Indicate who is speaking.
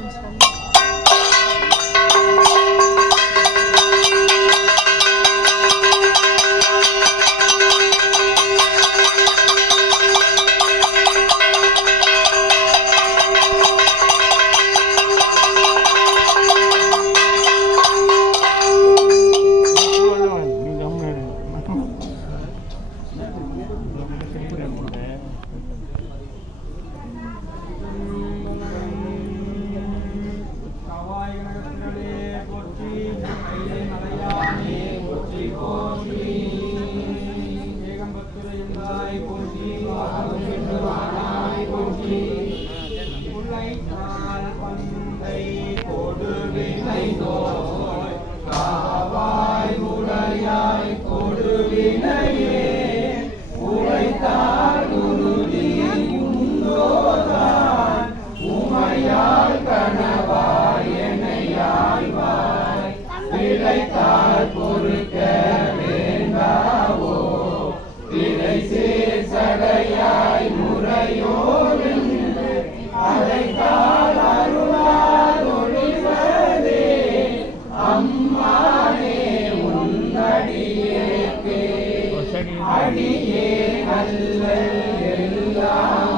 Speaker 1: 嗯酸
Speaker 2: Cristo. அடியே அல்லல் எல்லாம்